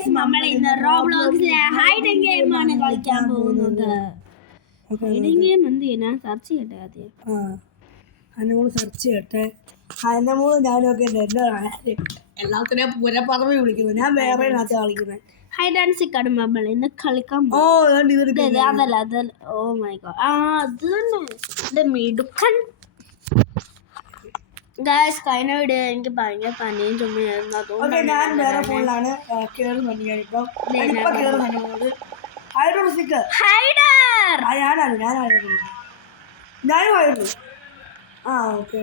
Guys നമ്മൾ ഇന്ന് റോബ്ലോക്സിലെ hiding game ആണ് കളിക്കാൻ പോകുന്നത്. ഹൈഡിംഗ് ഗെയിം എന്ത് ചെയ്യാൻ സെർച്ച് ചെയ്യട്ടെ ആദ്യം. അതിനോട് സെർച്ച് ചെയ്യട്ടെ. അതിനോട് ഞാനൊക്കെ എല്ലാത്തിനെയും പുരപ്പറമ്പ് വിളിക്കുന്നു. ഞാൻ വേറെ കളിക്കുന്നത് ഹൈഡ് ആൻഡ് സീക്ക് ആണ് നമ്മൾ ഇന്ന് കളിക്കാൻ പോകുന്നത്. അതല്ല അതല്ല, ഓ മൈ ഗോഡ്, അത് തന്നെ മിടുക്കൻ. ഗൈസ് കഴിഞ്ഞ വീഡിയോ എനിക്ക് ഭയങ്കര പനിയും ചുമയായിരുന്നു. അതുകൊണ്ട് ഞാൻ വേറെ ഫോണിലാണ് കേറുന്നത്. ഞാനായിരുന്നു. ഓക്കെ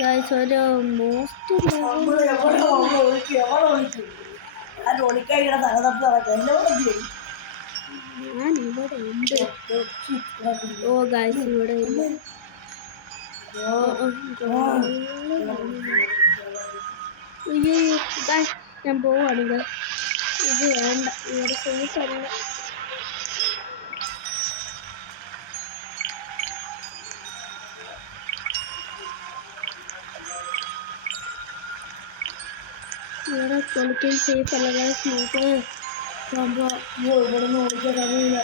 ഗൈസ് ഒരു മോസ്റ്റ് ഞാൻ ഇവിടെ ഉണ്ട്. ഓ ഗൈസ് ഇവിടെ ഞാൻ പോവാണ്. ഇത് വേണ്ട, ഇവിടെ സേഫ് അല്ല. ഇവിടെ കളിക്കാൻ സേഫ് അല്ല ഗൈസ്. നമുക്ക് ഇവിടെ നിന്ന് ഓടിക്കാൻ കഴിയില്ല.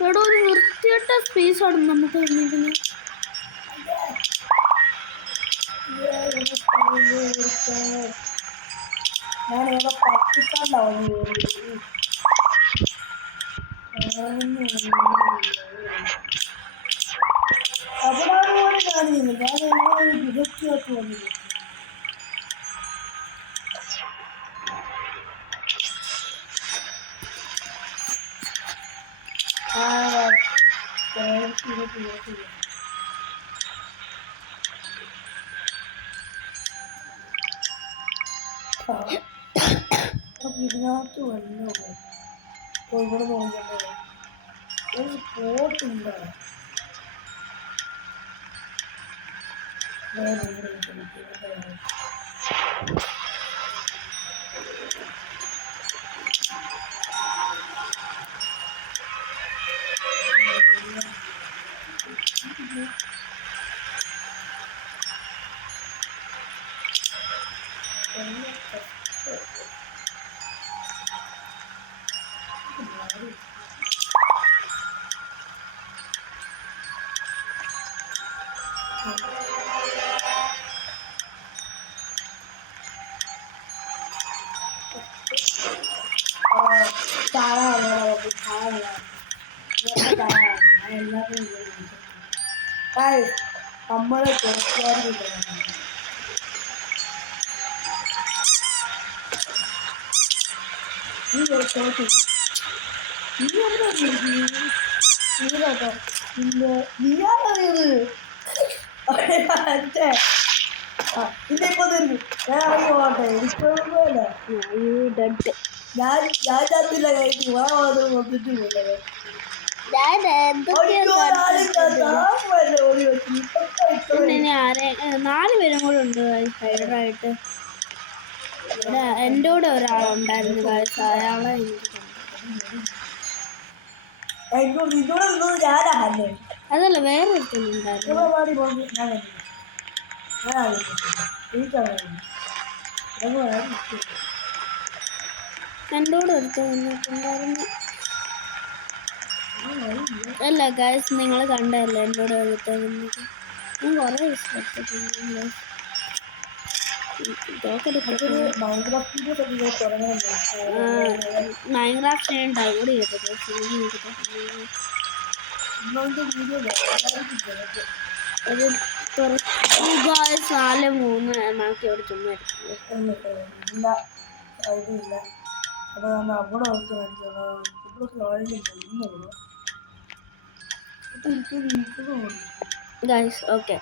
ഇവിടെ ഒരു വൃത്തിയിട്ട സ്പേസ് ആണ് നമുക്ക് വന്നിരിക്കുന്നത്. ഞാൻ ഇവിടെ പറ്റിക്കാണ്ടാവും. അവിടാണ് പോലും കാണിക്കുന്നത്. ഞാൻ എങ്ങനെ വിദഗ്ധയായിട്ട് വന്നത്. ഇതിനകത്ത് വന്നു ഇവിടെ നോക്കണ്ടേ ഒരു സ്പോട്ടുണ്ട്. നമ്മളെ ഇതിപ്പോ ഞാൻ ചത്തില്ല കഴിച്ചു വന്നിട്ട് നാല് പേരും കൂടെ ഉണ്ട് ഹൈഡറായിട്ട്. ഇവിടെ എൻ്റെ കൂടെ ഒരാളുണ്ടായിരുന്നു കാഴ്ച, അയാളെ അതല്ല വേറെ ഒരുത്തനുണ്ടായിരുന്നു. എൻ്റെ കൂടെ ഒരുത്തൻ വന്നിട്ടുണ്ടായിരുന്നു. അല്ല ഗൈസ് നിങ്ങൾ കണ്ടല്ലേ എൻ്റെ കൂടെ ഒരുത്തൻ വന്നിട്ട്. ഞാൻ കുറേ ഇഷ്ടപ്പെട്ടിട്ടുണ്ട്. മൈൻക്രാഫ്റ്റ് ഞാൻ ഡൗൺലോഡ് ചെയ്തത്. ഒരു 4-3 മാക്കി അവിടെ ചുമ്മാ ഗൈസ്. ഓക്കെ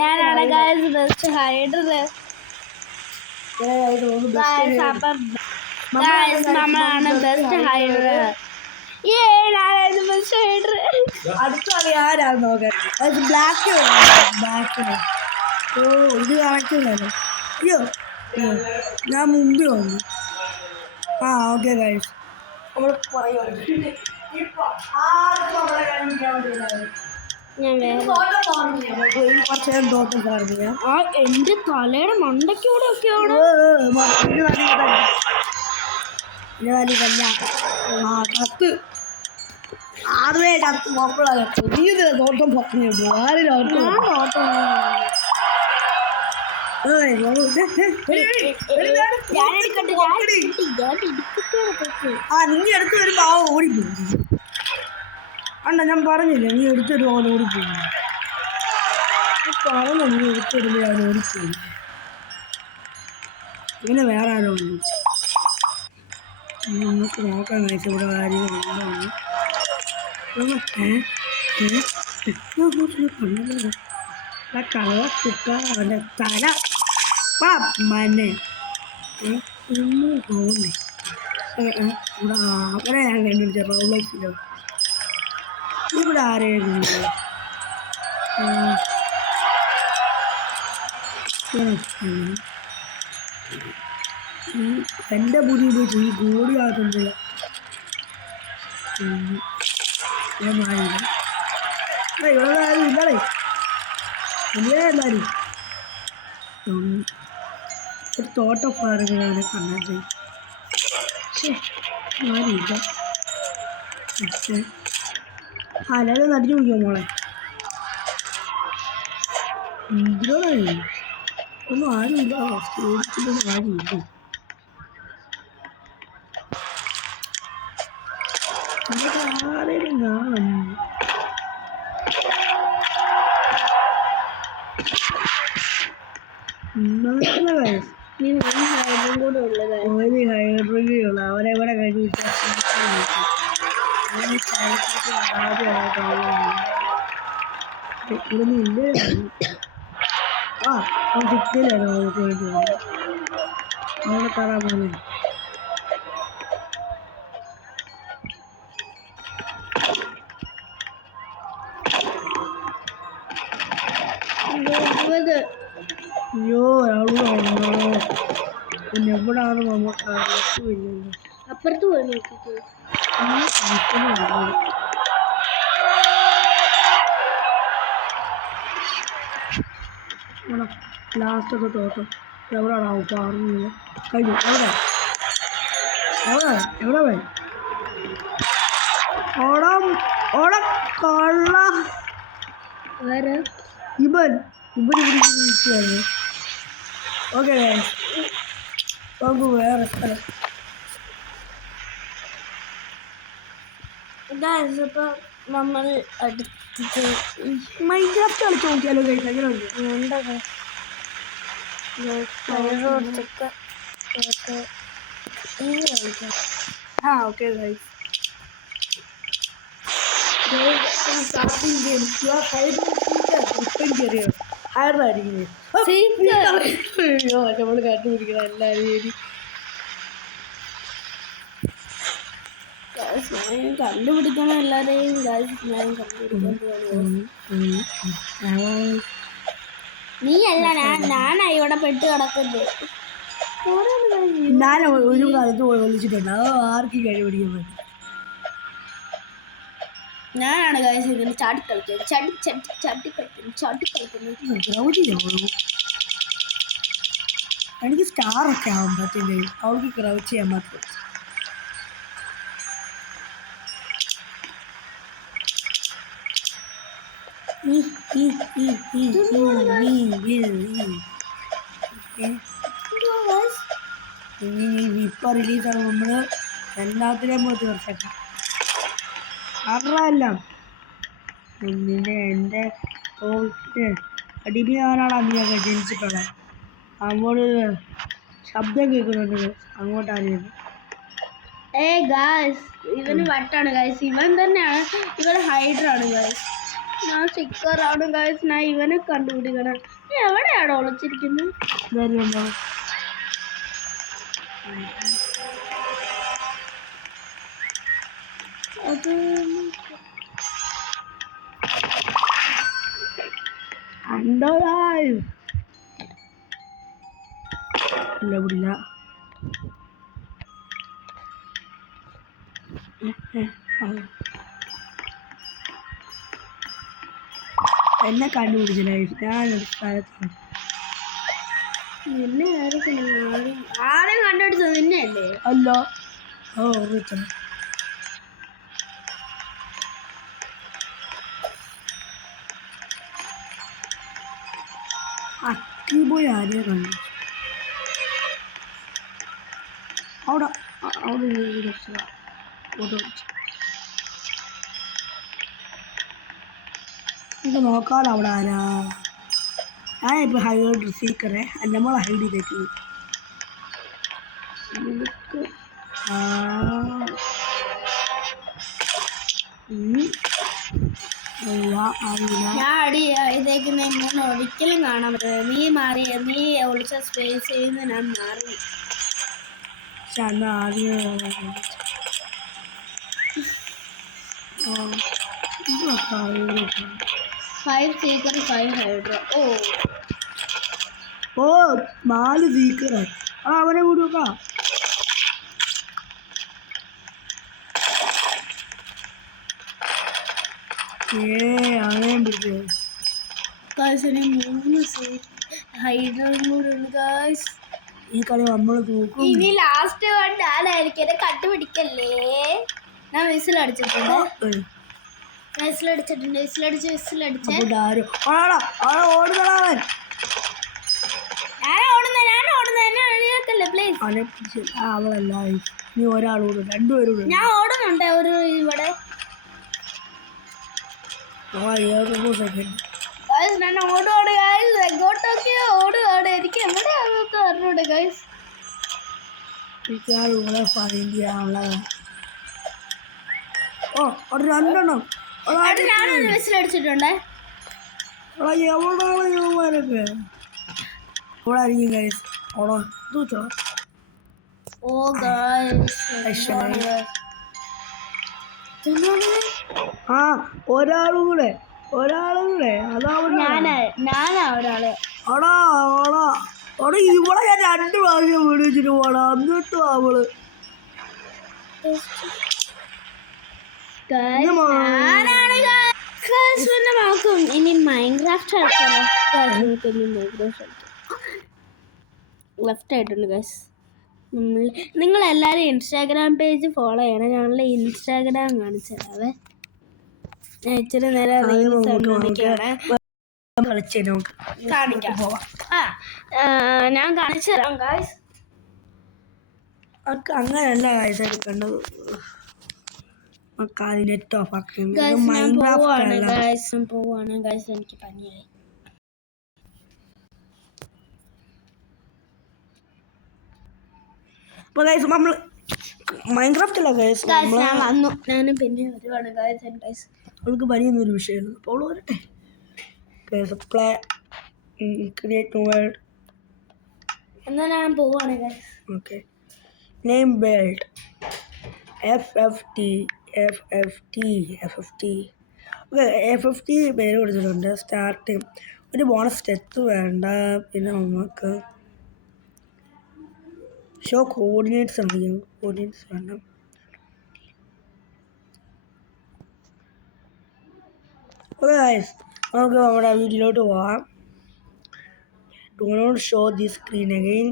ഞാനാണ് ഗൈസ് ബെസ്റ്റ് ഹൈഡർ. നമ്മളാണ് ബെസ്റ്റ് ഹൈഡർ. അടുത്ത കളി ആരാണ് നോക്കാൻ? അത് ബ്ലാക്ക് ബ്ലാക്കിന്. ഓ ഇത് കണക്കില്ലല്ലോ. അയ്യോ ഞാൻ മുമ്പേ വന്നു. ആ ഓക്കെ ഗൈസ് നമ്മൾ പറയുവാണ് ഞാൻ വേറെ കുറച്ച് നേരം തോട്ടം പറഞ്ഞു. ആ എന്റെ തലയുടെ മണ്ടയ്ക്കൂടെ ഒക്കെയാണ് ആ കത്ത് ആദ്യമേ കത്ത് നോക്കണല്ലോ. പുതിയ തോട്ടം പറഞ്ഞു ആരും ആ നീ എടുത്ത് വരുമ്പോ ആ ഓടിപ്പോയി. അണ്ണ ഞാൻ പറഞ്ഞില്ലേ നീ എടുത്തൊരു ഓടിപ്പോയി. പറഞ്ഞു നീ എടുത്തൊരുമ്പോ ഞാൻ ഓടിപ്പോയി. ഇങ്ങനെ വേറെ ആരോ ഉണ്ട്. നമുക്ക് നോക്കാൻ കഴിച്ച ഇവിടെ കാര്യങ്ങളുണ്ടോ? കളവ കുട്ട അവൻ്റെ തല മനെ പോകുന്നേ. ഇവിടെ അവരെ ഞാൻ കണ്ടുപിടിച്ച റൗളേക്കിലോ ഇവിടെ ആരെയും എൻ്റെ പുതിയ പോയിട്ട് ഈ ഗോളി ആകുന്നില്ല. ഇവിടെ ആരും ഇല്ലേ എല്ലാവരും ഒരു തോട്ടപ്പാറുകളാണ് കണ്ടത്. ആരുമില്ല. എല്ലാവരും നടിച്ചു നോക്കിയോ മോളെ? ഇതിനോടാണ് ഒന്നും ആരുമില്ല. ആരുമില്ല. ആരെയും കാണും. അവരെവിടെ കഴിഞ്ഞിട്ട് ഇതൊന്നും ഇല്ലേ? ആ സിറ്റിയിലായിരുന്നു നമുക്ക് വേണ്ടി അവിടെ കാണാൻ പോകുന്നത്. അയ്യോ അവിടെ പിന്നെ എവിടാണ് നമുക്ക് അറിയില്ലല്ലോ. അപ്പുറത്ത് പോയി നോക്കിക്കോ. ലാസ്റ്റൊക്കെ തോട്ടം എവിടെയാണോ പറഞ്ഞത്? കഴിഞ്ഞു. എവിടെ എവിടെ എവിടെ പോയി ഓടം ഓടം കൊള്ള ഇവൻ ഇരിക്കുകയാണ്. ഓക്കെ നമുക്ക് വേറെ സ്ഥലം. ഇപ്പൊ നമ്മൾ അടുത്തിട്ട് മൈൻക്രാഫ്റ്റ് കളിച്ച് നോക്കിയാലോ? എങ്ങനെയുണ്ട്? ആ ഓക്കെ ഗൈസ് നമ്മൾ കണ്ടുപിടിക്കണം എല്ലാവരും. കണ്ടുപിടിക്കണം എല്ലാരെയും. ഞാൻ കണ്ടുപിടിക്കാൻ നീ അല്ല ഞാനായി ഇവിടെ പെട്ട് കിടക്കുന്നത്. ഞാൻ ഒരു കാലത്ത് വിളിച്ചിട്ടുണ്ട്. അത് ആർക്കും കണ്ടുപിടിക്കാൻ പറ്റും. ഞാനാണ് ഗൈസ് ഇങ്ങനെ ചാടി കളിക്കുന്നത്. ചാടി കളിക്കുന്നു. എനിക്ക് സ്റ്റാറൊക്കെ ആവാൻ പറ്റില്ലേ? അവൾക്ക് ക്രൗച്ച് ചെയ്യാൻ പറ്റും. ഇപ്പൊ റിലീസാണ്. നമ്മള് എല്ലാത്തിനെയും പോയി തീർച്ചയായിട്ടും അറിയാം. നിന്നെ എൻ്റെ അടിമയാനാണ് അമ്മയൊക്കെ ജനിച്ചിട്ടുള്ളത്. അങ്ങോട്ട് ശബ്ദം കേൾക്കുന്നുണ്ട്. അങ്ങോട്ടായിരുന്നു. ഇവന് വട്ടാണ് ഗൈസ്. ഇവൻ തന്നെയാണ്. ഇവൻ ഹൈഡറാണ് ഗൈസ്. ഞാൻ സ്റ്റിക്കറാണ് ഗൈസ്. ഞാൻ ഇവനെ കണ്ടുപിടിക്കണം. എവിടെയാണോ ഒളിച്ചിരിക്കുന്നത്? അണ്ടോ ഇല്ല പിടില്ല. എന്നെ കണ്ടുപിടിച്ചില്ല. ഞാനൊരു സ്ഥലത്ത് നിന്നെ ആരെയും കണ്ടുപിടിച്ചത് നിന്നെയല്ലേ? അല്ല. ഓ വിളിച്ചത് അക്കിപോയി ആരെയാ കണ്ടു? അവിടെ അവിടെ ഫോട്ടോ പിടിച്ചു. ഇത് നോക്കാതെ അവിടെ ആരാ? ഞാനിപ്പോൾ ഹൈഡ് സീക്കറേ നമ്മൾ ഹൈഡ് ചെയ്തേക്ക്. ഞാൻ അടി ഇതേക്കുന്ന ഇങ്ങനെ ഒരിക്കലും കാണാൻ പറ്റില്ല. നീ മാറി, നീ ഒളിച്ച സ്പേസ് ചെയ്യുന്ന ഞാൻ മാറി. Five seeker 5 hydro. ഓ 4 സീക്കറായി. അവനെ കൂടി നോക്കാം. അവനെയും പിടിച്ചത്. 3 ഹൈഡ്രോയും കൂടെ ഉണ്ട് ഗായ്സ്. ഈ കളി നമ്മൾ തൂക്കും. ഇനി ലാസ്റ്റ് വൺ ഞാനായിരിക്കും. എന്നെ കണ്ടുപിടിക്കല്ലേ. ഞാൻ വിസിലടിച്ചിട്ടുണ്ട്. അവളല്ല, നീ ഒരാളോട് 2 പേരോട്. ഞാൻ ഓടുന്നുണ്ട് ഒരു ഇവിടെ. ഞാൻ ഓടുവാണ് ഗൈസ്. എങ്ങോട്ടൊക്കെ ഓടുവാണ്. എനിക്ക് എവിടെയാണെന്ന് പറഞ്ഞൂടെ ഗൈസ്. ഓ അവിടെ 2 എണ്ണം. ഞാനൊരു വിസിലടിച്ചിട്ടുണ്ടേ. എവിടെയാണ് യുവമാരൊക്കെ? ഇവിടെ ആയിരിക്കും ഗൈസ്. ഓടോ തൂച്ചോ. ഓ ഗൈസ്, ആ ഒരാളും കൂടെ അതാ ഞാനാ ഒരാള്. അടാ ഓടാ അവിടെ ഇവിടെ ഞാൻ 2 പ്രാവശ്യം മേടിച്ചിട്ട് പോടാ. എന്നിട്ടും അവള് നോക്കും. ഇനി മൈൻക്രാഫ്റ്റ് കളിക്കാലോ. ലെഫ്റ്റ് ആയിട്ടുണ്ട് ഗൈസ്. നിങ്ങളെല്ലാവരും ഇൻസ്റ്റാഗ്രാം പേജ് ഫോളോ ചെയ്യണം. ഞങ്ങളുടെ ഇൻസ്റ്റാഗ്രാം കാണിച്ചു തരാവേ. ഞാൻ ഇച്ചിരി നേരം കാണിക്കാം. ഞാൻ കാണിച്ചു തരാം ഗൈസ്. അങ്ങനെയല്ല ഗൈസ് എടുക്കേണ്ടത്. നെറ്റ് ഓഫ് പോവാണ് ഗൈസ്. എനിക്ക് പനിയായി. നമ്മൾ മൈൻക്രാഫ്റ്റ് അല്ല ഗൈസ്. ഞാൻ വന്നു. ഞാനും പിന്നെ വരുവാണ് ഗൈസ്. അവൾക്ക് പനിയൊന്നൊരു വിഷയമാണ്. അപ്പോൾ അവൾ വരട്ടെ. Play create world. എന്നാൽ ഞാൻ പോവാണ് guys. Okay. Name world FFT. FFT പേര് കൊടുത്തിട്ടുണ്ട്. സ്റ്റാർട്ട് ഒരു ബോണസ് ടെസ്റ്റ് വേണ്ട. പിന്നെ നമുക്ക് ഷോ കോർഡിനേറ്റ്സ് അറിയാം. കോർഡിനേറ്റ്സ് വേണ്ട. ഓക്കെ ഗൈസ്, നമുക്ക് നമ്മുടെ വീട്ടിലോട്ട് പോവാം. Do not show this screen again.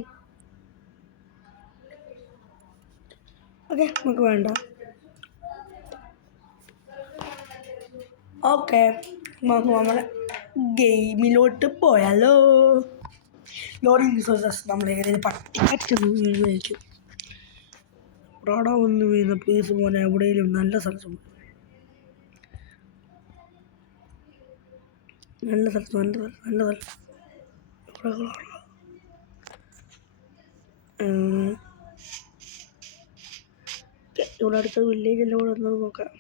Okay, നമുക്ക് വേണ്ട. ഓക്കെ, നമുക്ക് നമ്മുടെ ഗെയിമിലോട്ട് പോയാലോ. ലോഡിങ് റിസോഴ്സസ് നമ്മൾ ഏതെങ്കിലും പട്ടിക്കാറ്റ് വീഴുമായിരിക്കും. ഇവിടെ ഒന്ന് വീഴുന്ന പ്ലീസ് പോലെ എവിടെയെങ്കിലും നല്ല സ്ഥലത്ത് ഇവിടെ അടുത്ത വില്ലേജ് എല്ലാം കൂടെ ഒന്ന് നോക്കാം.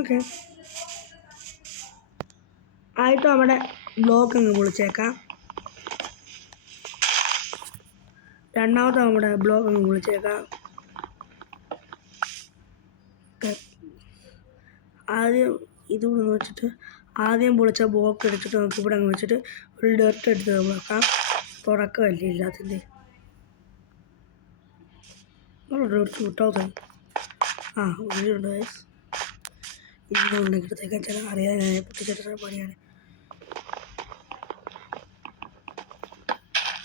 ഓക്കെ, ആയിട്ട് നമ്മുടെ ബ്ലോക്ക് അങ്ങ് പൊളിച്ചേക്കാം. രണ്ടാമത്തെ നമ്മുടെ ബ്ലോക്ക് അങ്ങ് പൊളിച്ചേക്കാം. ആദ്യം ഇതുകൂടെ ഒന്ന് വെച്ചിട്ട് ആദ്യം പൊളിച്ച ബ്ലോക്ക് എടുത്തിട്ട് നമുക്ക് ഇവിടെ അങ്ങ് വെച്ചിട്ട് ഒരു ഡെർട്ട് എടുത്ത് വെക്കാം. തുടക്കമല്ലേ ഇല്ലാത്തിൻ്റെ ചൂട്ടാവുന്നത്. ആ ഉള്ളിലുണ്ട് ഗൈസ്. ഇങ്ങനെ ഉണ്ടെങ്കിലത്തേക്കാൻ ചില അറിയാൻ പൊട്ടിച്ചെടുത്ത പണിയാണ്.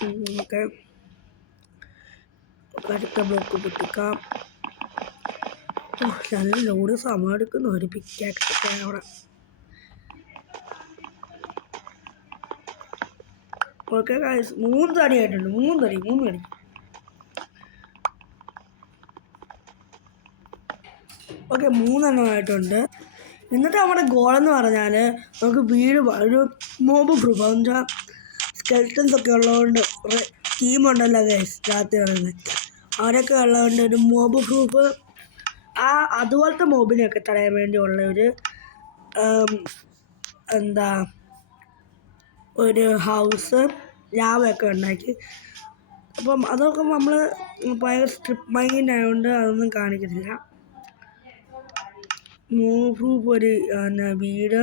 നമുക്ക് അടുത്ത ബ്ലോക്ക് പൊട്ടിക്കാം. നല്ല ലോഡ് സമയം എടുക്കുന്നു ഒരു പിക്കാക്സൊക്കെ അവിടെ. ഓക്കെ ഗൈസ് 3 തടി ആയിട്ടുണ്ട്. 3 തടി ഓക്കെ 3 ആയിട്ടുണ്ട്. എന്നിട്ട് നമ്മുടെ ഗോളെന്ന് പറഞ്ഞാൽ നമുക്ക് വീട് ഒരു മോബ് പ്രൂഫ് എന്ന് വെച്ചാൽ സ്കെൽറ്റൻസ് ഒക്കെ ഉള്ളതുകൊണ്ട് ടീമുണ്ടല്ലോ ഗൈസ് രാത്രി പറയുന്നത് അവരൊക്കെ ഉള്ളതുകൊണ്ട് ഒരു മോബ് പ്രൂഫ് അതുപോലത്തെ മോബിനെയൊക്കെ തടയാൻ വേണ്ടിയുള്ള ഒരു ഹൗസ് ലാവൊക്കെ ഉണ്ടാക്കി. അപ്പം അതൊക്കെ നമ്മൾ ഭയങ്കര സ്ട്രിപ്പ് മൈൻഡ് ആയതുകൊണ്ട് അതൊന്നും കാണിക്കുന്നില്ല. മോബ് പ്രൂഫ് ഒരു വീട്,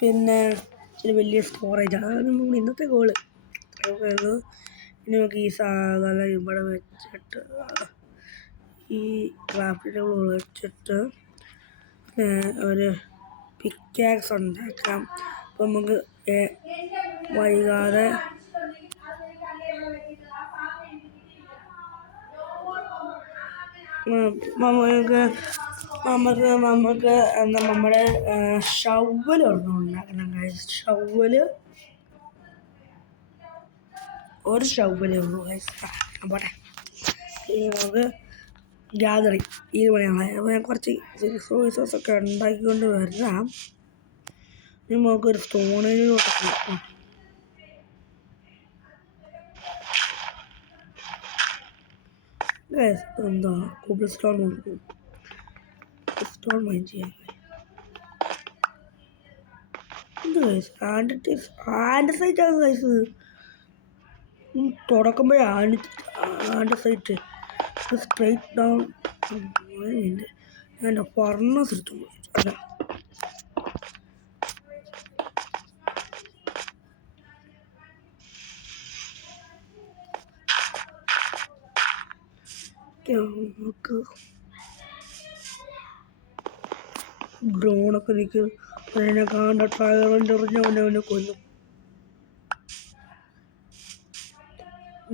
പിന്നെ ഒരു വലിയ സ്റ്റോറേജ്. അതാണ് ഇന്നത്തെ ഗോള്. ഇനി നമുക്ക് ഈ സാധനം ഇവിടെ വെച്ചിട്ട് ഈ ക്രാഫ്റ്റ് ടേബിൾ വെച്ചിട്ട് ഒരു പിക്കാക്സ് ഉണ്ടാക്കാം. അപ്പം നമുക്ക് വൈകാതെ നമുക്ക് നമ്മുടെ ഷവ്വൽ ഉണ്ടാക്കണം. ഒരു ഷവ്വലേ ഉള്ളൂ പോട്ടെ. ഇനി നമുക്ക് ഗ്യാതറിങ് 7 മണിയാണ്. അപ്പോൾ ഞാൻ കുറച്ച് റിസോഴ്സസൊക്കെ ഉണ്ടാക്കിക്കൊണ്ട് വരാം. ഇനി നമുക്കൊരു സ്റ്റോണേജിലോട്ട് പോകാം. എന്താ കോബിൾ സ്റ്റോൺ മൈൻ ചെയ്യാൻ എന്ത് ഗൈസ് ആൻഡസൈറ്റ് ആണ് ഗൈസ്. തുടക്കുമ്പോഴേ ആൻഡസൈറ്റ് സ്ട്രൈറ്റ് ഡൗൺ. ഞാൻ ഫർണസ് എടുത്തു അല്ല നമുക്ക് ഡ്രോണൊക്കെ നിൽക്കും. അതിനെ കാണേണ്ട ട്രയറിൻ്റെ അവനെ കൊല്ലും.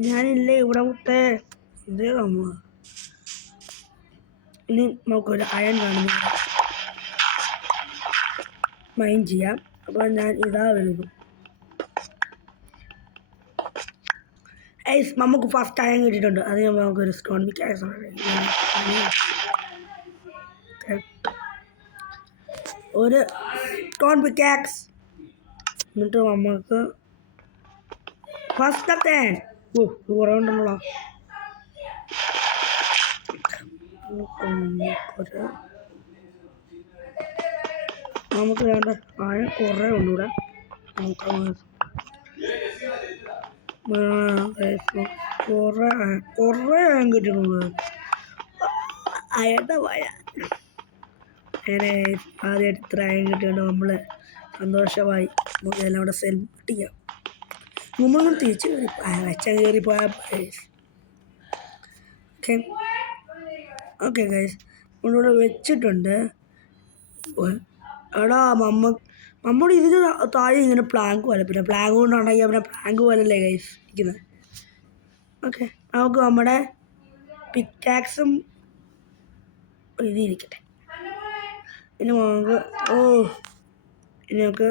ഞാനില്ലേ ഇവിടെ മുട്ടേ ഇതേ നമ്മൾ. ഇനി നമുക്കൊരു അയൺ കാണുന്നു മൈൻഡ് ചെയ്യാം. അപ്പോൾ ഞാൻ ഇതാ വരുന്നു. നമുക്ക് ഫസ്റ്റ് അയൺ കിട്ടിയിട്ടുണ്ട്. അത് നമുക്കൊരു സ്റ്റോൺ പിക്കാക്സ് ഒരു സ്റ്റോൺ പിക്കാക്സ്. എന്നിട്ട് നമുക്ക് ഫസ്റ്റത്തെ കുറേ ഉണ്ടല്ലോ. നമുക്ക് വേണ്ട അയൺ കുറേ ഉണ്ടൂടെ. കുറേ അയൺ കിട്ടിയിട്ടുണ്ട്. അയണ്ട മഴ അങ്ങനെ ആദ്യമായിട്ട് ഇത്ര അയൺ കിട്ടിയുണ്ട്. നമ്മൾ സന്തോഷമായി. നമുക്ക് എല്ലാം കൂടെ സെലിബ്രേറ്റ് ചെയ്യാം. നമ്മളിങ്ങനെ തിരിച്ച് കയറിപ്പോയാൽ ഓക്കെ ഗൈസ് നമ്മളിവിടെ വെച്ചിട്ടുണ്ട്. എടാ നമ്മുടെ ഇതിന് താഴെ ഇങ്ങനെ പ്ലാങ്ക് പോലെ, പിന്നെ പ്ലാങ്ക് കൊണ്ടുണ്ടെങ്കിൽ പിന്നെ പ്ലാങ്ക് പോലല്ലേ ഗൈസ് ഇരിക്കുന്നത്. ഓക്കെ നമുക്ക് നമ്മുടെ പിക്കാക്സും ഇതിരിക്കട്ടെ. ഇനി നമുക്ക് ഇനി നമുക്ക്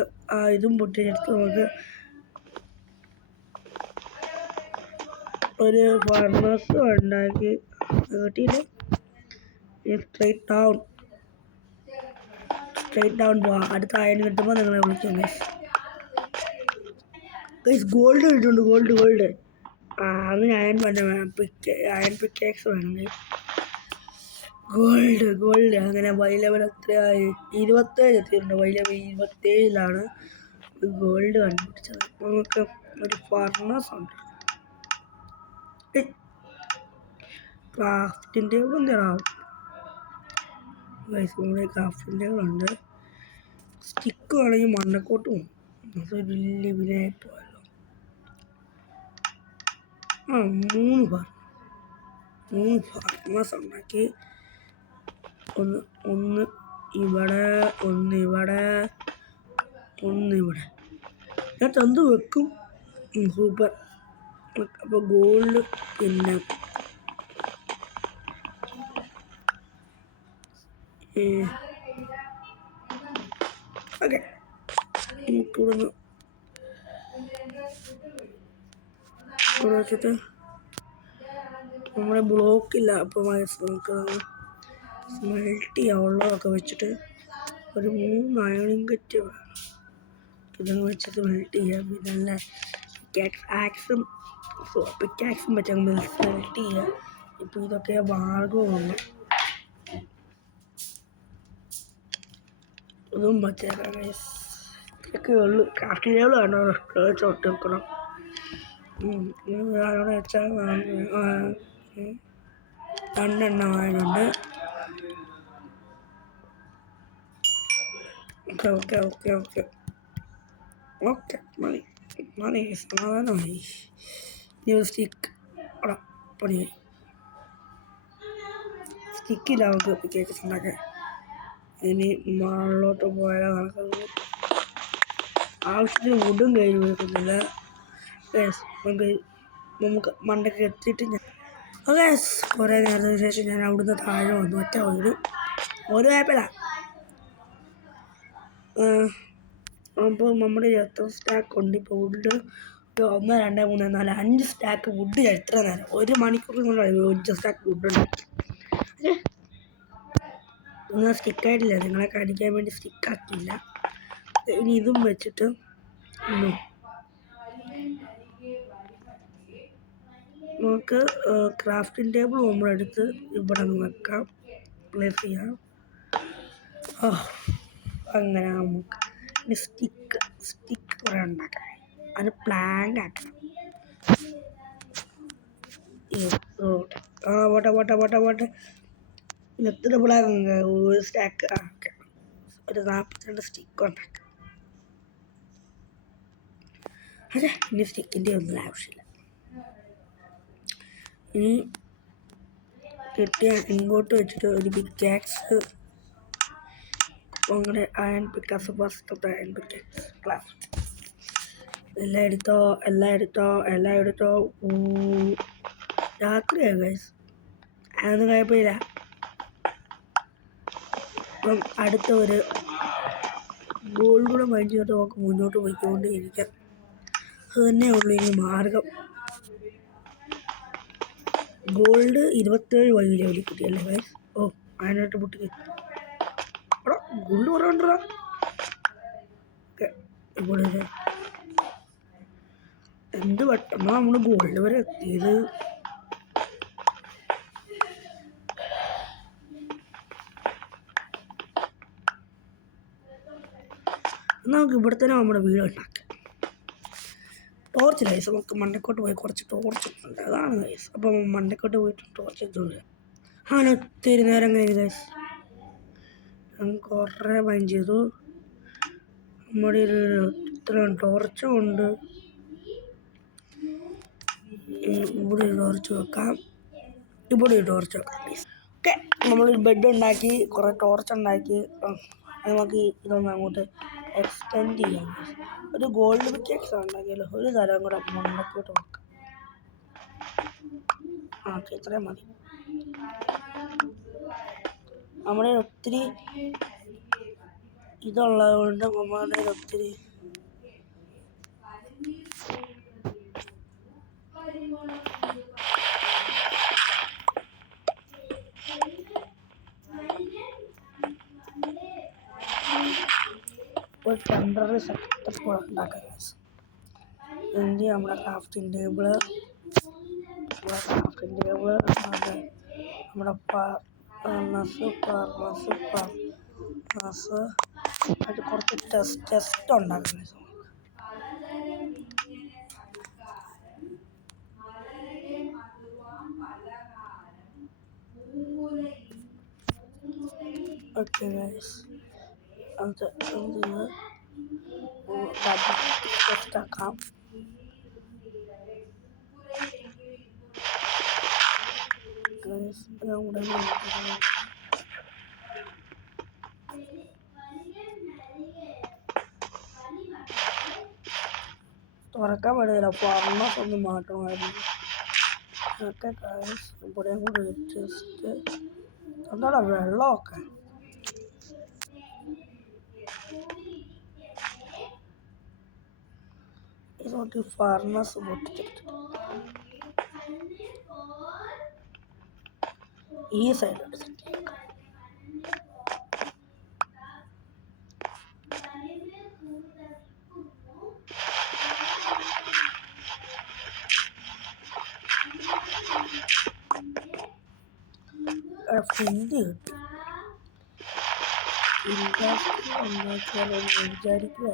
ഇതും പൊട്ടിച്ചെടുത്ത് നമുക്ക് ഒരു ഫർണസ് ഉണ്ടാക്കി കിട്ടിയിട്ട് സ്ട്രൈറ്റ് ഡൗൺ പോവാം. അടുത്ത അയൺ കിട്ടുമ്പോൾ നിങ്ങളെ വിളിക്കാം ഗൈസ്. ഗോൾഡ് കിട്ടുന്നുണ്ട്. ഗോൾഡ് അതിന് അയൺ അയൺ പിക്കാക്സ് വേണം ഗൈസ്. ഗോൾഡ് അങ്ങനെ വൈ ലെവൽ എത്രയായി? 27 എത്തിയിട്ടുണ്ട്. വൈ ലെവൽ 27 ഗോൾഡ് കണ്ടുപിടിച്ചത്. നമുക്ക് ഒരു ഫർണസ് ഉണ്ട്. ക്രാഫ്റ്റിൻ്റെ എന്തിനാവും ഗൈസ് നമ്മുടെ ക്രാഫ്റ്റിൻ്റെ ഉണ്ട്. സ്റ്റിക്ക് വേണമെങ്കിൽ മണ്ണക്കോട്ട് പോകും. അതൊരു വലിയ വിലയായി പോയല്ലോ. ആ 3 ഫാർമേഴ്സ് ഉണ്ടാക്കി. ഒന്ന് ഇവിടെ, ഇവിടെ. ഞാൻ എന്ത് വെക്കും? സൂപ്പർ. അപ്പോൾ ഗോൾഡ് പിന്നെ ഓക്കെ നമുക്കിവിടുന്ന് ഇവിടെ വെച്ചിട്ട് നമ്മുടെ ബ്ലോക്കില്ല. അപ്പോൾ നമുക്ക് സ്മെൽറ്റ് ചെയ്യാം. ഉള്ളതൊക്കെ വെച്ചിട്ട് ഒരു 3 അയണിങ് കറ്റ് വേണം. ഇതൊക്കെ വെച്ചിട്ട് സ്മെൽറ്റ് ചെയ്യാം. പിന്നെ നല്ല പിക്കാക്സും പറ്റാൻ സ്മെൽറ്റ് ചെയ്യാം. ഇപ്പോൾ ഇതൊക്കെ മാർഗമുള്ളൂ. ഇതും പച്ചേക്കാം. ഇതൊക്കെ ഉള്ളു. കാക്കിലേബിൾ വേണോ ചോട്ട് വെക്കണം. അവിടെ വെച്ചാൽ 2 എണ്ണം ആയതുകൊണ്ട് ഓക്കെ മതി സമാധാനമായി. സ്റ്റിക്ക് അവിടെ പണിയായി. സ്റ്റിക്കില്ല നമുക്ക് കേക്ക് ഉണ്ടാക്കാൻ. ഇനി മുകളിലോട്ട് പോയാൽ നമുക്കത് ആവശ്യത്തിന് വുഡും കയ്യിൽ വെക്കുന്നില്ല. നമുക്ക് മണ്ടയ്ക്ക് എത്തിയിട്ട് ഓക്കെ കുറേ നേരത്തിന് ശേഷം ഞാൻ അവിടുന്ന് താഴെ വന്നു. ഒറ്റ ഒരു ആപ്പിളാ. അപ്പോൾ നമ്മുടെ എത്ര സ്റ്റാക്ക് ഉണ്ട് ഇപ്പോൾ? Wood 1 2 3 4 5 stack wood. എത്ര നേരം? 1 മണിക്കൂർ കൊണ്ട് 5 സ്റ്റാക്ക് വുഡ് ഉണ്ട്. ഒന്നും സ്റ്റിക്കായിട്ടില്ല. നിങ്ങളെ കാണിക്കാൻ വേണ്ടി സ്റ്റിക്കാക്കിയില്ല. ഇനി ഇതും വെച്ചിട്ട് നമുക്ക് ക്രാഫ്റ്റിംഗ് ടേബിൾ നമ്മളെടുത്ത് ഇവിടെ നിന്ന് വെക്കാം, പ്ലേസ് ചെയ്യാം. അങ്ങനെ നമുക്ക് ഇനി സ്റ്റിക്ക് കുറേ ഉണ്ടാക്കാം. അത് പ്ലാങ്ക് ആക്കണം. പോട്ടെ എത്ര പ്ലാങ്ക്? ഒരു സ്റ്റാക്ക് ആക്കാം. ഒരു 42 സ്റ്റിക്ക് ഉണ്ടാക്കാം. അതെ, ഇനി സ്റ്റിക്കിൻ്റെ ഒന്നും ആവശ്യമില്ല. ഇനി കിട്ടിയ ഇങ്ങോട്ട് വെച്ചിട്ട് ഒരു പിക്കാക്സ്, അങ്ങനെ അയൺ പിക്കാസ്, ഫസ്റ്റത്തെ അയൺ പിക്കാക്സ് ക്ലാസ്. എല്ലാം എടുത്തോ. രാത്രിയായി ഗൈസ്, അതൊന്നും കുഴപ്പമില്ല. അപ്പം അടുത്ത ഒരു ഗോൾഡ് കൂടെ മൈൻഡ് ചെയ്തിട്ട് നമുക്ക് മുന്നോട്ട് പോയിക്കൊണ്ടേയിരിക്കാം. അത് തന്നെ ഉള്ളൂ ഇനി മാർഗം. ഗോൾഡ് 27 വഴിയിലെ കിട്ടിയല്ലേ ഗൈസ്? അതിനായിട്ട് പൊട്ടി ഗോൾഡ് കുറവുണ്ടോ? ഓക്കെ, ഇവിടെ എന്ത് പെട്ടെന്ന് നമ്മൾ ഗോൾഡ് വരെ എത്തിയത്. നമുക്ക് ഇവിടെ തന്നെ നമ്മുടെ വീട് ഉണ്ടാക്കാം. ടോർച്ച് ഗൈസ്, നമുക്ക് മണ്ടക്കോട്ട് പോയി കുറച്ച് ടോർച്ച് ഉണ്ട്. അതാണ് ഗൈസ്. അപ്പം മണ്ടക്കോട്ട് പോയിട്ട് ടോർച്ച് എത്തുള്ളൂ. അങ്ങനെ ഒത്തിരി നേരം കഴിഞ്ഞ് ഗൈസ് കുറേ പൈൻ ചെയ്തു. നമ്മുടെ ഇത്രയും ടോർച്ചും ഉണ്ട്. ഇവിടെ ടോർച്ച് വെക്കാം ഗൈസ്. ഓക്കെ, നമ്മളൊരു ബെഡ് ഉണ്ടാക്കി, കുറേ ടോർച്ച് ഉണ്ടാക്കി. നമുക്ക് ഇതൊന്ന് അങ്ങോട്ട് എക്സ്റ്റെൻഡ് ചെയ്യാം. ഒരു ഗോൾഡ് പിക്കാക്സ് ഉണ്ടാക്കിയല്ലോ. ഒരു തരം കൂടെ മണ്ടക്കോട്ട് വെക്കാം. ഓക്കെ, ഇത്രയും മതി. നമ്മുടെ ഒത്തിരി ഇതുള്ളത് കൊണ്ട് നമ്മുടെ ഒത്തിരി ഒരു ടെമ്പററി സെറ്റപ്പ് ഉണ്ടാക്കാം. ഇനി നമ്മുടെ ക്രാഫ്റ്റിംഗ് ടേബിള് നമ്മുടെ അത് കുറച്ച് ടെസ്റ്റ് ഉണ്ടാക്കാം. ഓക്കെ ഗൈസ് അത് എന്ത് ടെസ്റ്റ് ആക്കാം. ഗൈസ് നമ്മുടെ തുറക്കാൻ പറ്റില്ല. ഫാർമസ് ഒന്ന് മാറ്റണമായിരുന്നു. ഓക്കെ ഗൈസ് ഇവിടെ കൂടെ ജസ്റ്റ് എന്താണ് വെള്ളമൊക്കെ ഇതോട്ട് ഫാർമസ് പൊട്ടിച്ചെടുത്തു. ഈ സൈഡിലോട്ട് സെറ്റ് ചെയ്യാം. ഫ്രിഞ്ച് കിട്ടി. ഉണ്ടാക്കിയാലോ വിചാരിക്കുക.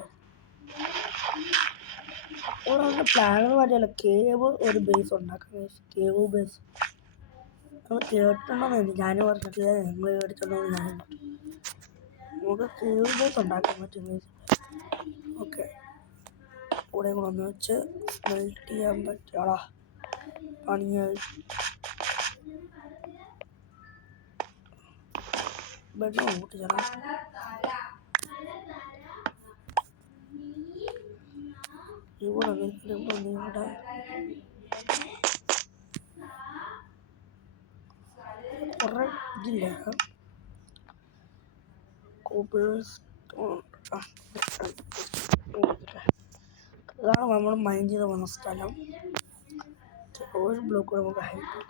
ഓരോ പ്ലാൻ മാറ്റിയല്ല കേവ് ഒരു ബേസ് ഉണ്ടാക്കാം. കേവ് ബേസ് അത് കേട്ടിട്ടുണ്ടോന്ന് ഞാനും പറഞ്ഞിട്ടില്ല. നിങ്ങൾ കേട്ടിട്ടുണ്ടോ ഞാൻ നമുക്ക് കേവ് ബേസ് ഉണ്ടാക്കാൻ പറ്റും. ഓക്കെ കൂടെ കൂടെ ഒന്ന് വെച്ച് സ്മെൽറ്റ് ചെയ്യാൻ പറ്റാളാ പണിയായി. വെള്ളം കൂട്ടി ചേരാം. ഇവിടെ ഇവിടെ കുറെ ഇതില്ല. ഇതാണ് നമ്മൾ മൈൻഡ് ചെയ്ത് വന്ന സ്ഥലം. ഒരു ബ്ലോക്ക് നമുക്ക് ഹൈറ്റ്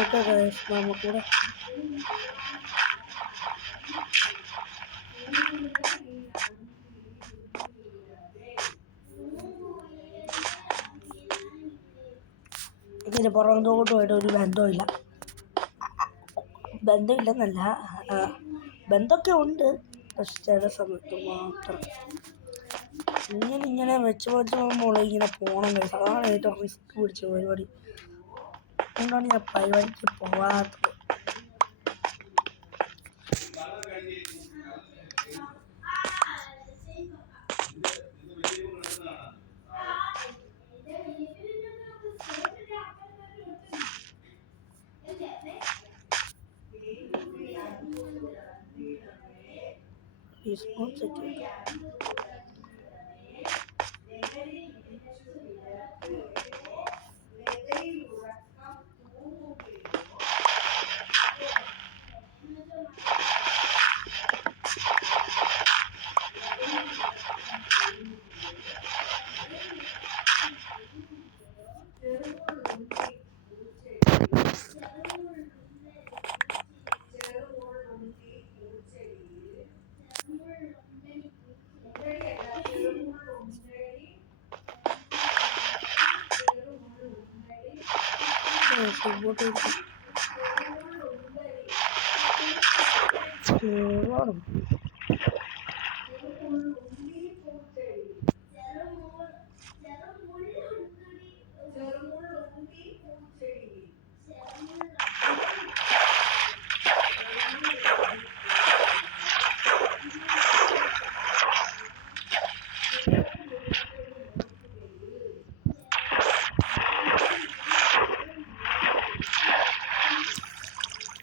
ഓക്കെ ഗൈസ് നമുക്കിവിടെ ഇതിന് പുറത്തോട്ടുമായിട്ട് ഒരു ബന്ധമില്ല. ബന്ധമില്ലെന്നല്ല, ബന്ധമൊക്കെ ഉണ്ട്. പക്ഷെ ചില സമയത്ത് മാത്രം ഇങ്ങനെ വെച്ച് പോകുമ്പോൾ ഇങ്ങനെ പോകണം ഗൈസ്. അതാണ് ഏറ്റവും റിസ്ക് പിടിച്ച പരിപാടി. അതുകൊണ്ടാണ് ഞാൻ പരിപാടിക്ക് പോകാത്തത്.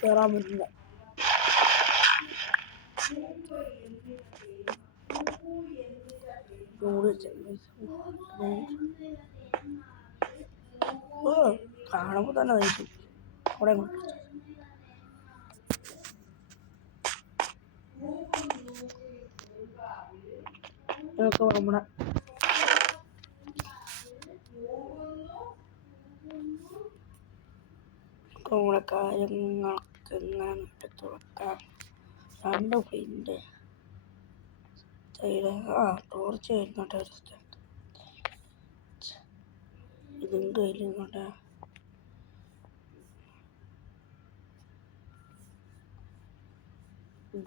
കയറാൻ പറ്റില്ല. കാണുമ്പോൾ തന്നെ നയിച്ചു അവിടെ ഇതൊക്കെ നമ്മുടെ നമ്മുടെ കാര്യങ്ങളൊക്കെ എങ്ങനെ എടുത്ത് വെക്കാം. 2 ഫ്ലിന്റ് ടോർച്ച് വരുന്നുണ്ട്. ഇതും കയ്യിലുണ്ട്.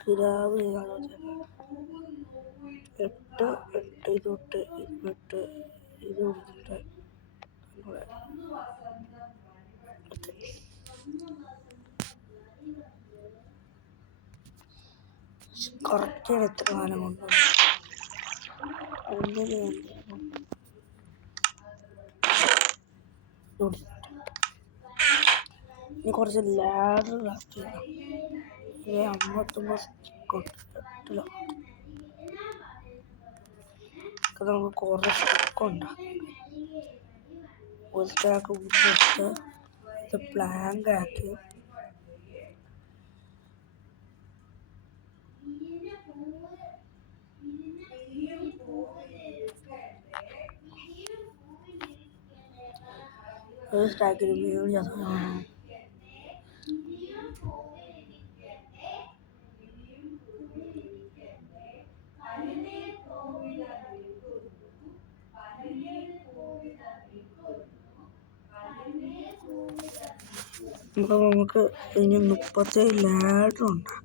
ഗ്രാവ് 8 ഇതൊട്ട് 28 ഇത് കൊടുത്തിട്ട് കറക്റ്റ് എത്ര കാലം കൊണ്ടുണ്ട്. ഇനി കുറച്ച് ലാഡർ ആക്കി 59 സ്റ്റിക്ക് നമുക്ക് കുറേ സ്റ്റിക്ക് ഉണ്ടാക്കാം. ഒരു സ്റ്റാക്ക് വെച്ച് ഇത് പ്ലാങ്ക് ആക്കി ഒരു സ്റ്റാക്കിന് മേളിൽ അതാണ്. നമുക്ക് ഇനി 37 ലാഡർ ഉണ്ടാക്കാം.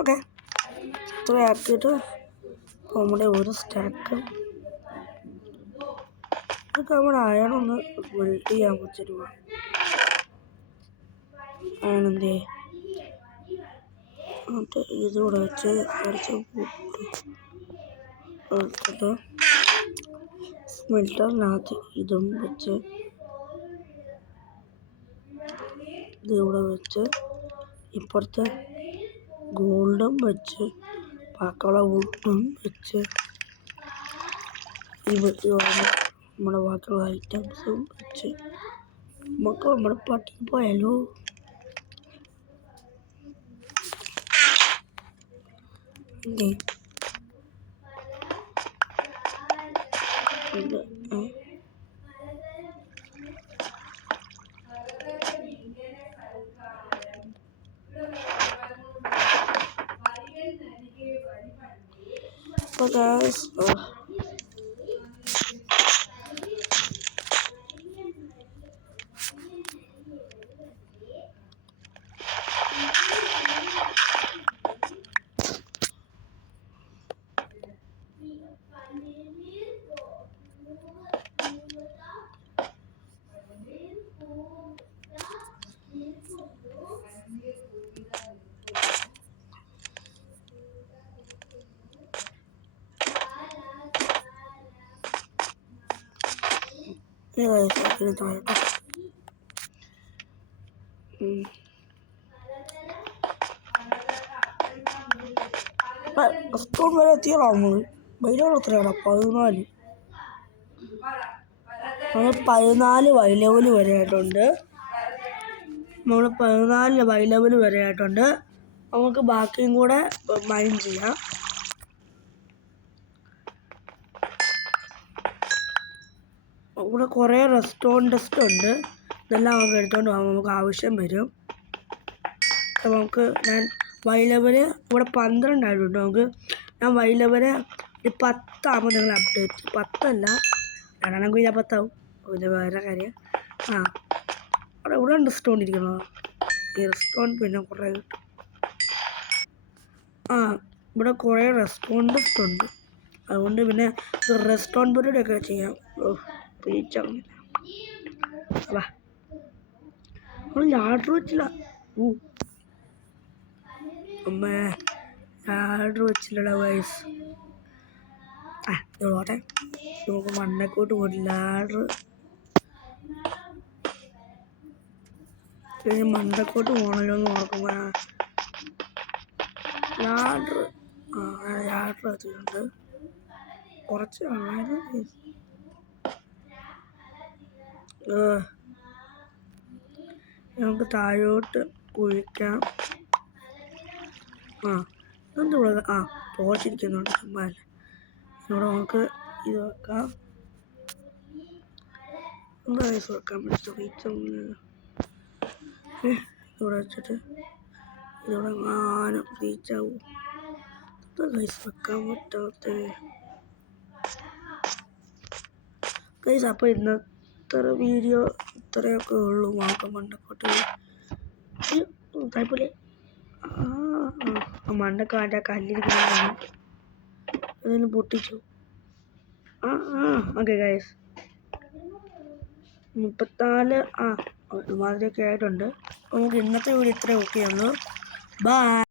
ഓക്കെ, ഇത്ര ആക്കിയിട്ട് നമ്മുടെ ഒരു സ്റ്റാക്ക് ഇതൊക്കെ നമ്മുടെ അയണൊന്ന് വെൽഡ് ചെയ്യാൻ വെച്ചിട്ട് അയണെന്തേ എന്നിട്ട് ഇതിവിടെ വെച്ച് കുറച്ച് എടുത്തിട്ട് സ്മെൽറ്ററിനകത്ത് ഇതും വെച്ച് ഇതിവിടെ വെച്ച് ഇപ്പുറത്തെ ഗോൾഡും വെച്ച് ബാക്കിയുള്ള വുഡും വെച്ച് ഈ നമ്മുടെ ബാക്കിയുള്ള ഐറ്റംസും വെച്ച് നമുക്ക് നമ്മുടെ പട്ടിക്ക് പോയാലോ. So guys, സ്കൂൾ വരെ എത്തിയാലോ നമ്മള് വൈലോട് എത്രയാണ് 14. നമ്മൾ 14 വൈ ലെവൽ വരെ ആയിട്ടുണ്ട്. നമുക്ക് ബാക്കിയും കൂടെ മൈൻ ചെയ്യാം. ഇവിടെ കുറേ റെസ്റ്റോറൻറ്റ് ഉണ്ട്. ഇതെല്ലാം നമുക്ക് എടുത്തുകൊണ്ട് പോകാം, നമുക്ക് ആവശ്യം വരും. ഞാൻ വൈ ലെവല് ഇവിടെ 12 ആയിട്ടുണ്ട്. ഞാൻ വൈ ലെവല് 10 ആകുമ്പോൾ നിങ്ങൾ അപ്ഡേറ്റ് 10 അല്ല 10 ആവും. ഇത് വേറെ കാര്യം. ഇവിടെ റെസ്റ്റോറൻറ്റ് ഇരിക്കണോ? ഈ റെസ്റ്റോറൻറ്റ് പിന്നെ കുറേ കിട്ടും. ഇവിടെ കുറേ റെസ്റ്റോറൻറ്റ് ഉണ്ട്. അതുകൊണ്ട് പിന്നെ റെസ്റ്റോറൻറ്റ് പരിപാടിയൊക്കെ ചെയ്യാം. ലാഡർ വെച്ചില്ല. അമ്മേ ലാഡർ വെച്ചില്ലടാ വയസ്സ്. ഇതോട്ടെ നമുക്ക് മണ്ണക്കോട്ട് പോയി ലാഡർ മണ്ടക്കോട്ട് പോകണല്ലോ എന്ന് ഓർക്കുമ്പോ ലാഡർ വെച്ചിട്ടുണ്ട്. കുറച്ച് നമുക്ക് താഴോട്ട് കുഴിക്കാം. എന്തുകൂടെ ടോർച്ചിരിക്കുന്നുണ്ട്. ചുമ്മാ ഇവിടെ നമുക്ക് ഇത് വെക്കാം. എന്താ ഗൈസ് വെക്കാൻ പറ്റും റീച്ച് ഇവിടെ വെച്ചിട്ട് ഇതിവിടെ എങ്ങാനും റീച്ച് ആവും. എന്താ ഗൈസ് വെക്കാൻ പറ്റാത്ത ഗൈസ്. അപ്പോൾ ഇന്നത്തെ വീഡിയോ ഇത്രയൊക്കെ ഉള്ളൂ. നോക്കാം മണ്ടക്കോട്ട് താല്പര്യം മണ്ടൊക്കെ അതിൻ്റെ കല്ലിരിക്കുന്നതാണ്. അതിന് പൊട്ടിച്ചു. ഓക്കെ ഗൈസ് 34 ഒരുമാതിരിയൊക്കെ ആയിട്ടുണ്ട്. നമുക്ക് ഇന്നത്തെ വീഡിയോ ഇത്രയും ഓക്കെ ഉള്ളൂ. ബൈ.